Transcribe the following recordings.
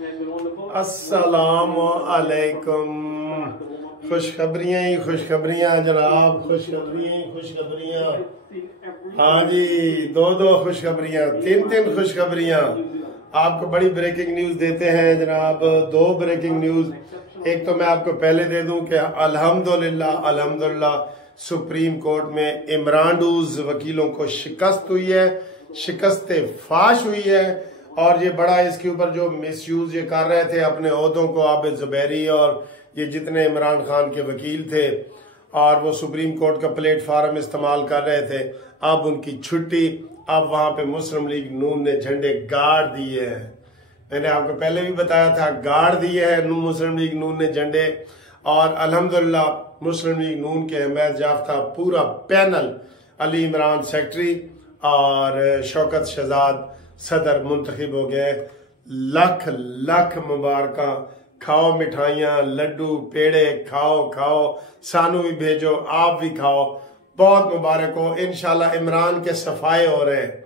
अस्सलामु अलैकुम। खुशखबरियाँ ही खुशखबरियाँ जनाब, खुशखबरियाँ ही खुशखबरियाँ। हाँ जी, दो खुशखबरियाँ, तीन खुशखबरियाँ। आपको बड़ी ब्रेकिंग न्यूज देते हैं जनाब। दो ब्रेकिंग न्यूज। एक तो मैं आपको पहले दे दूं कि अल्हम्दुलिल्लाह सुप्रीम कोर्ट में इमरानडूज वकीलों को शिकस्त हुई है, शिकस्त फाश हुई है। और ये बड़ा इसके ऊपर जो मिसयूज ये कर रहे थे अपने ओहदों को, आबिद जुबैरी और ये जितने इमरान खान के वकील थे, और वो सुप्रीम कोर्ट का प्लेटफॉर्म इस्तेमाल कर रहे थे, अब उनकी छुट्टी। अब वहां पे मुस्लिम लीग नून ने झंडे गाड़ दिए हैं। मैंने आपको पहले भी बताया था, गाड़ दिए हैं मुस्लिम लीग नून ने झंडे। और अल्हम्दुलिल्लाह मुस्लिम लीग नून के हिमायत याफ्ता पूरा पैनल, अली इमरान सेक्रेटरी और शौकत शहजाद सदर मुंतखब हो गए। लख लख मुबारक। खाओ मिठाइयाँ, लड्डू पेड़े, खाओ, सानू भी भेजो, आप भी खाओ, बहुत मुबारक हो। इंशाल्लाह इमरान के सफाए हो रहे हैं।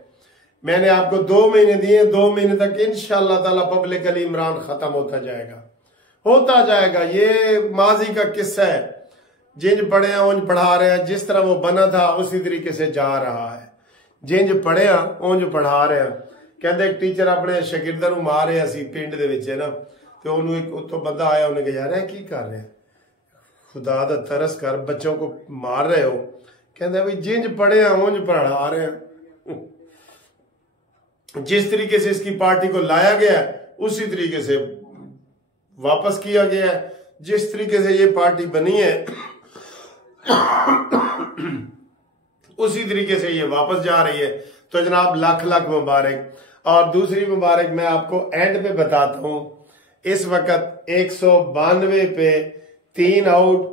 मैंने आपको 2 महीने दिए, 2 महीने तक इंशाल्लाह ताला पब्लिकली इमरान खत्म होता जाएगा। ये माजी का किस्सा है। जिंज पढ़े हैं उंज पढ़ा रहे हैं, जिस तरह वो बना था उसी तरीके से जा रहा है। जिंज पढ़े उंज पढ़ा रहे हैं। कहते एक टीचर अपने शागिर्दां नूं मार रहा सी पिंड दे विच ना, ते ओनू एक उत्तों बंदा आया, उन्हें कहा यार की कर रहे हैं, खुदा दा तरस कर, बच्चों को मार रहे हो। कहते भाई जिंज पढ़े उंज पढ़ा रहे हैं। जिस तरीके से इसकी पार्टी को लाया गया उसी तरीके से वापस किया गया है। जिस तरीके से ये पार्टी बनी है उसी तरीके से ये वापस जा रही है। तो जनाब लाख लाख मुबारक। और दूसरी मुबारक मैं आपको एंड पे बताता हूं। इस वक्त 192 पे 3 आउट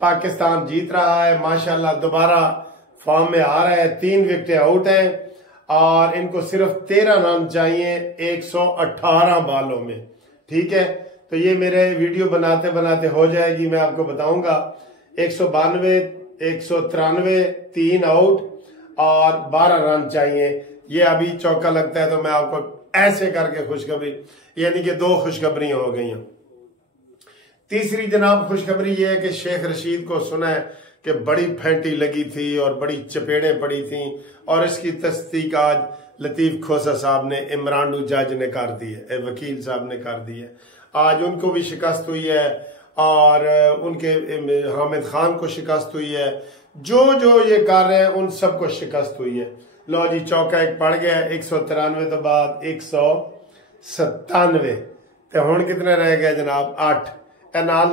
पाकिस्तान जीत रहा है। माशाल्लाह दोबारा फॉर्म में आ रहा है। 3 विकेटें आउट हैं और इनको सिर्फ 13 रन चाहिए 118 बॉलों में। ठीक है, तो ये मेरे वीडियो बनाते बनाते हो जाएगी, मैं आपको बताऊंगा। 192, 193, 3 आउट और 12 रन चाहिए। ये अभी चौका लगता है तो मैं आपको ऐसे करके खुशखबरी, यानी कि 2 खुशखबरियां हो गई हैं। तीसरी जनाब खुशखबरी ये है कि शेख रशीद को सुना है कि बड़ी फैंटी लगी थी और बड़ी चपेड़ें पड़ी थी, और इसकी तस्दीक आज लतीफ खोसा साहब ने, इमरानडू जज ने कर दी है, वकील साहब ने कर दी है। आज उनको भी शिकस्त हुई है और उनके हामिद खान को शिकस्त हुई है। जो ये कर रहे हैं उन सबको शिकस्त हुई है। लो जी, चौका एक पड़ गया। 193 तो बाद 197, तो हुण कितने रह गए जनाब? 8। नाल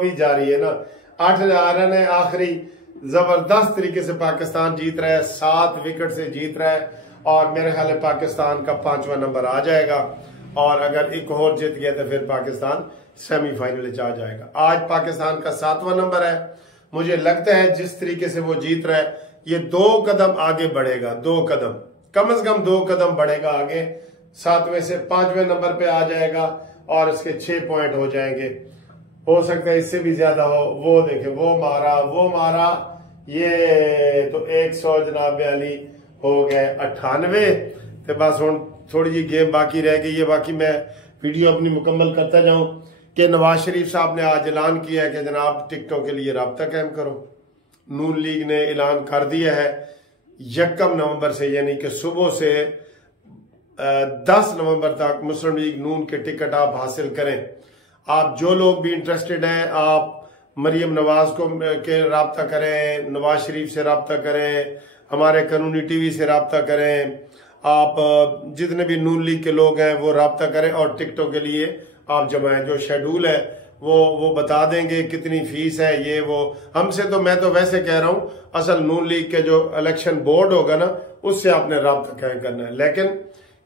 भी जारी है ना। 8 जा रहे हैं। आखिरी जबरदस्त तरीके से पाकिस्तान जीत रहा है, 7 विकेट से जीत रहा है। और मेरे ख्याल है पाकिस्तान का 5वां नंबर आ जाएगा, और अगर एक और जीत गया तो फिर पाकिस्तान सेमीफाइनल में आ जाएगा। आज पाकिस्तान का 7वां नंबर है। मुझे लगता है जिस तरीके से वो जीत रहा है, ये 2 कदम आगे बढ़ेगा। 2 कदम, कम से कम 2 कदम बढ़ेगा आगे। 7वें से 5वें नंबर पे आ जाएगा और इसके 6 पॉइंट हो जाएंगे। हो सकता है इससे भी ज्यादा हो। वो देखे, वो मारा, ये तो 100 जनाब अली हो गए 98। तो बस हुण थोड़ी जी गेम बाकी रह गई है। बाकी मैं वीडियो अपनी मुकम्मल करता जाऊं कि नवाज शरीफ साहब ने आज ऐलान किया है कि जनाब टिकटों के लिए राब्ता कायम करो। नून लीग ने ऐलान कर दिया है 1 नवंबर से, यानी कि सुबह से 10 नवंबर तक मुस्लिम लीग नून के टिकट आप हासिल करें। आप जो लोग भी इंटरेस्टेड हैं, आप मरियम नवाज को के राब्ता करें, नवाज शरीफ से राब्ता करें, हमारे कानूनी टीवी से राब्ता करें। आप जितने भी नून लीग के लोग हैं वो राब्ता करें और टिकटों के लिए आप जमाएं। जो शेड्यूल है वो बता देंगे, कितनी फीस है ये वो हमसे। तो मैं तो वैसे कह रहा हूं, असल नून लीग के जो इलेक्शन बोर्ड होगा ना, उससे आपने राब्ता कायम करना है। लेकिन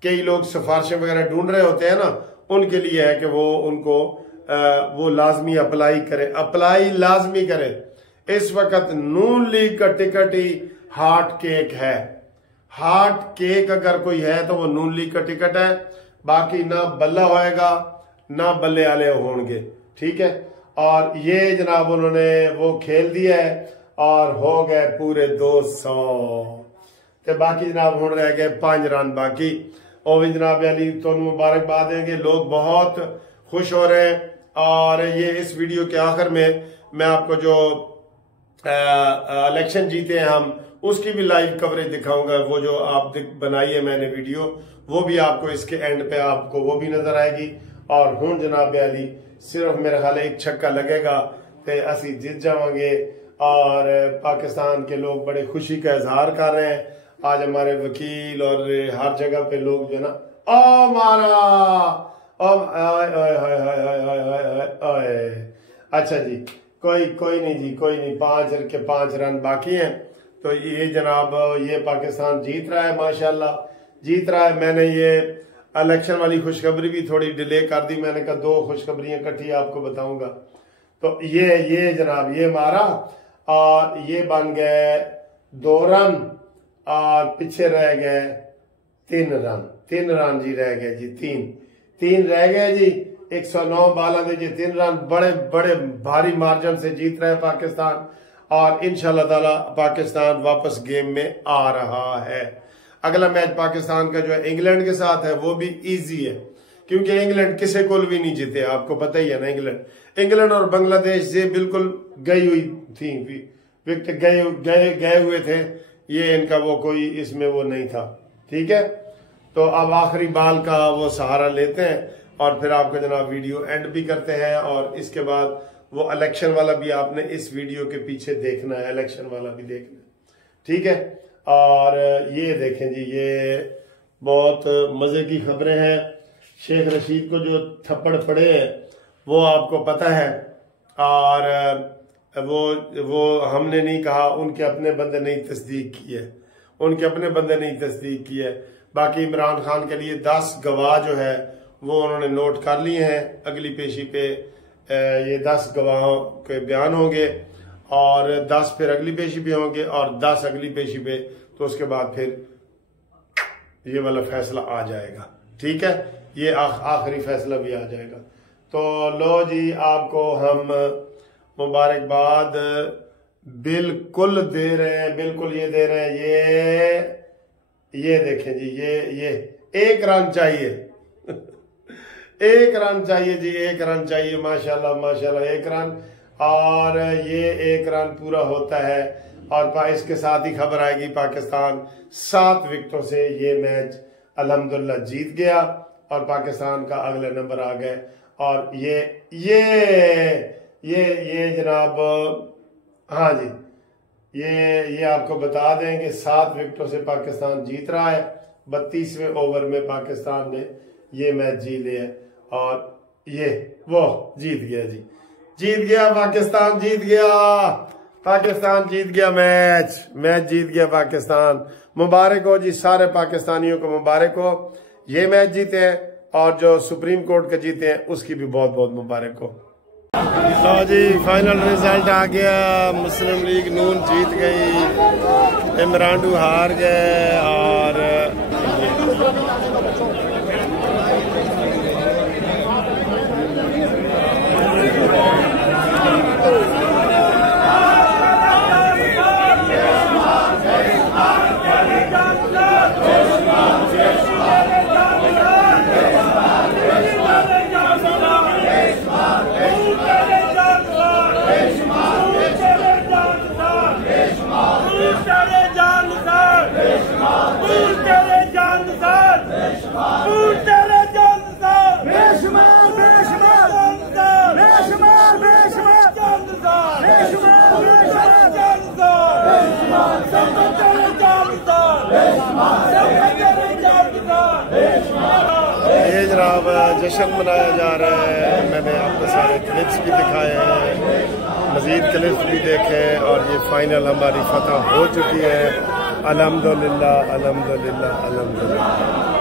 कई लोग सिफारिशें वगैरह ढूंढ रहे होते हैं ना, उनके लिए है कि वो लाजमी अप्लाई करें, अप्लाई लाजमी करें। इस वक्त नून लीग का टिकट ही हार्ट केक है। हार्ट केक अगर कोई है तो वो नून लीग का टिकट है। बाकी ना बल्ला होएगा ना बल्ले आले होंगे। ठीक है, और ये जनाब उन्होंने वो खेल दिया है और हो गए पूरे 200। तो बाकी जनाब हुण रह गए 5 रन बाकी। और भी जनाब अली तो मुबारकबाद देंगे। लोग बहुत खुश हो रहे हैं। और ये इस वीडियो के आखिर में मैं आपको जो इलेक्शन जीते हैं हम उसकी भी लाइव कवरेज दिखाऊंगा। वो जो आप बनाई है मैंने वीडियो, वो भी आपको इसके एंड पे आपको वो भी नजर आएगी। और हूं जनाब अली सिर्फ मेरे ख्याल एक छक्का लगेगा तो असी जीत जावांगे। और पाकिस्तान के लोग बड़े खुशी का इजहार कर रहे हैं। आज हमारे वकील और हर जगह पे लोग जो ना ओ मारा अच्छा जी, कोई नहीं जी, कोई नहीं, 5 रन बाकी हैं। तो ये जनाब ये पाकिस्तान जीत रहा है, माशाल्लाह जीत रहा है। मैंने ये इलेक्शन वाली खुशखबरी भी थोड़ी डिले कर दी। मैंने कहा 2 खुशखबरियां इकट्ठी आपको बताऊंगा। तो ये जनाब ये मारा और ये बन गए 2 रन और पीछे रह गए 3 रन जी रह गए जी, 3 रह गए जी। 109 बाला दे जी 3 रन, बड़े भारी मार्जिन से जीत रहे पाकिस्तान। और इंशाल्लाह ताला पाकिस्तान वापस गेम में आ रहा है। अगला मैच पाकिस्तान का जो है इंग्लैंड के साथ है, वो भी इजी है क्योंकि इंग्लैंड किसी को भी नहीं जीते, आपको पता ही है ना। इंग्लैंड और बांग्लादेश ये बिल्कुल गई हुई थी, विकेट गए हुए थे। ये इनका वो कोई इसमें वो नहीं था, ठीक है। तो अब आखिरी बाल का वो सहारा लेते हैं और फिर आपका जनाब वीडियो एंड भी करते हैं। और इसके बाद वो इलेक्शन वाला भी आपने इस वीडियो के पीछे देखना है, इलेक्शन वाला भी देखना है, ठीक है। और ये देखें जी, ये बहुत मजे की खबरें हैं। शेख रशीद को जो थप्पड़ पड़े हैं वो आपको पता है। और वो हमने नहीं कहा, उनके अपने बंदे नहीं तस्दीक की है। बाकी इमरान खान के लिए 10 गवाह जो है वो उन्होंने नोट कर लिए हैं। अगली पेशी पे ये 10 गवाहों के बयान होंगे और 10 फिर अगली पेशी पे होंगे और 10 अगली पेशी पे। तो उसके बाद फिर ये वाला फैसला आ जाएगा, ठीक है। ये आखिरी फैसला भी आ जाएगा। तो लो जी, आपको हम मुबारकबाद बिल्कुल दे रहे हैं, बिल्कुल ये दे रहे हैं। ये देखें जी, ये 1 रन चाहिए 1 रन चाहिए जी, 1 रन चाहिए। माशाल्लाह 1 रन। और ये 1 रन पूरा होता है और इसके साथ ही खबर आएगी पाकिस्तान 7 विकेटों से ये मैच अल्हम्दुलिल्लाह जीत गया और पाकिस्तान का अगला नंबर आ गए। और ये जनाब हाँ जी, ये आपको बता दें कि 7 विकेटों से पाकिस्तान जीत रहा है। 32वें ओवर में पाकिस्तान ने ये मैच जीत लिया और ये वो जीत गया जी, जीत गया पाकिस्तान, पाकिस्तान जीत गया मैच जीत गया पाकिस्तान। मुबारक हो जी, सारे पाकिस्तानियों को मुबारक हो। ये मैच जीते हैं और जो सुप्रीम कोर्ट के जीते हैं उसकी भी बहुत बहुत मुबारक हो। तो जी फाइनल रिजल्ट आ गया, मुस्लिम लीग नून जीत गई, इमरान हार गए। और ये जनाब जश्न मनाया जा रहा है। मैंने आपको सारे क्लिप्स भी दिखाए हैं, मजीद क्लिप्स भी देखे और ये फाइनल हमारी फतह हो चुकी है। अल्हम्दुलिल्लाह अल्हम्दुलिल्लाह अल्हम्दुलिल्लाह।